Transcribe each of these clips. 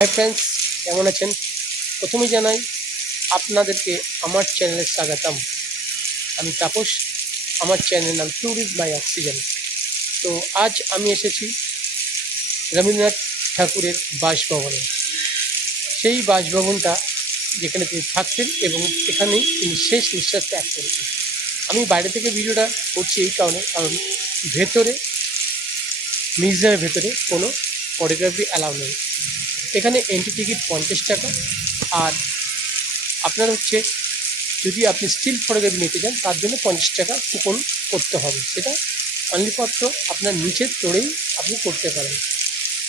Hi friends, কেমন আছেন? প্রথমেই জানাই আপনাদেরকে আমার চ্যানেলে স্বাগতম। আমি তাপস, আমার চ্যানেলের নাম ট্যুরিস্ট বাই অক্সিজেন। তো আজ আমি এসেছি রবীন্দ্রনাথ ঠাকুরের বাসভবনে। সেই বাসভবনটা যেখানে তিনি থাকতেন এবং এখানেই তিনি শেষ নিঃশ্বাস ত্যাগ করেছেন। আমি বাইরে থেকে ভিডিওটা করছি এই কারণে, কারণ ভেতরে মিউজিয়ামের ভেতরে কোনো ফটোগ্রাফি অ্যালাউ নেই। এখানে এন্ট্রি টিকিট 50 টাকা। আর আপনার হচ্ছে যদি আপনি স্টিল ফটোগ্রাফি নিতে চান তার জন্য 50 টাকা কুপন করতে হবে। সেটা অনলিপত্র আপনার নিচের ফ্লোরেই আপনি করতে পারেন।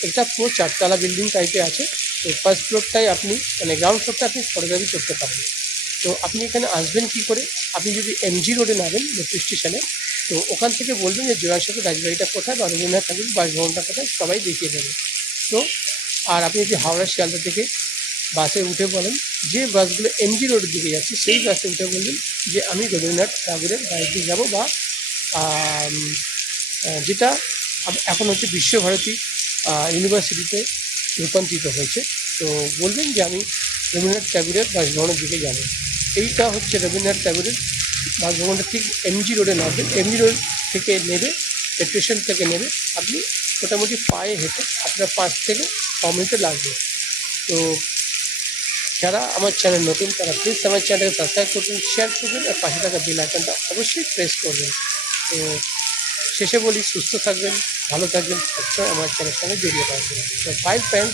এটা পুরো 4 তলা বিল্ডিং টাইপে আছে। তো ফার্স্ট ফ্লোরটাই আপনি গ্রাউন্ড ফ্লোরটা আপনি ফটোগ্রাফি করতে পারেন। তো আপনি এখানে আসবেন কী করে? আপনি যদি এমজি রোডে নামেন মেট্রো স্টেশনে, তো ওখান থেকে বলবেন যে জোড়াসাঁকো রাজবাড়িটা কোথায় বা রবীন্দ্রনাথ ঠাকুর বাসভবনটা কোথায়, সবাই দেখিয়ে দেবে। তো আর আপনি যদি হাওড়া শিয়ালদা থেকে বাসে উঠে বলেন যে বাসগুলো এমজি রোডের দিকে যাচ্ছে, সেই বাসে উঠে বলবেন যে আমি রবীন্দ্রনাথ ঠাকুরের বাড়িতে যাব, বা যেটা এখন হচ্ছে বিশ্বভারতী ইউনিভার্সিটিতে রূপান্তরিত হয়েছে। তো বলবেন যে আমি রবীন্দ্রনাথ ঠাকুরের বাসভবনের দিকে যাব। এইটা হচ্ছে রবীন্দ্রনাথ ঠাকুরের বাসভবনটা, ঠিক এমজি রোডে নামবেন। এমজি রোড থেকে নেবে, স্টেশন থেকে নেবে, আপনি মোটামুটি পায়ে হেঁটে আপনার 5 থেকে 6 মিনিটে লাগবে। তো যারা আমার চ্যানেল নতুন তারা প্লিজ আমার চ্যানেলকে সাবস্ক্রাইব করবেন, শেয়ার করবেন, আর পাশে থাকা বেল আইকনটা অবশ্যই প্রেস করবেন। তো শেষে বলি, সুস্থ থাকবেন, ভালো থাকবেন, সবসময় আমার চ্যানেলের সঙ্গে জড়িয়ে থাকবেন। তো বাই ফ্রেন্ডস।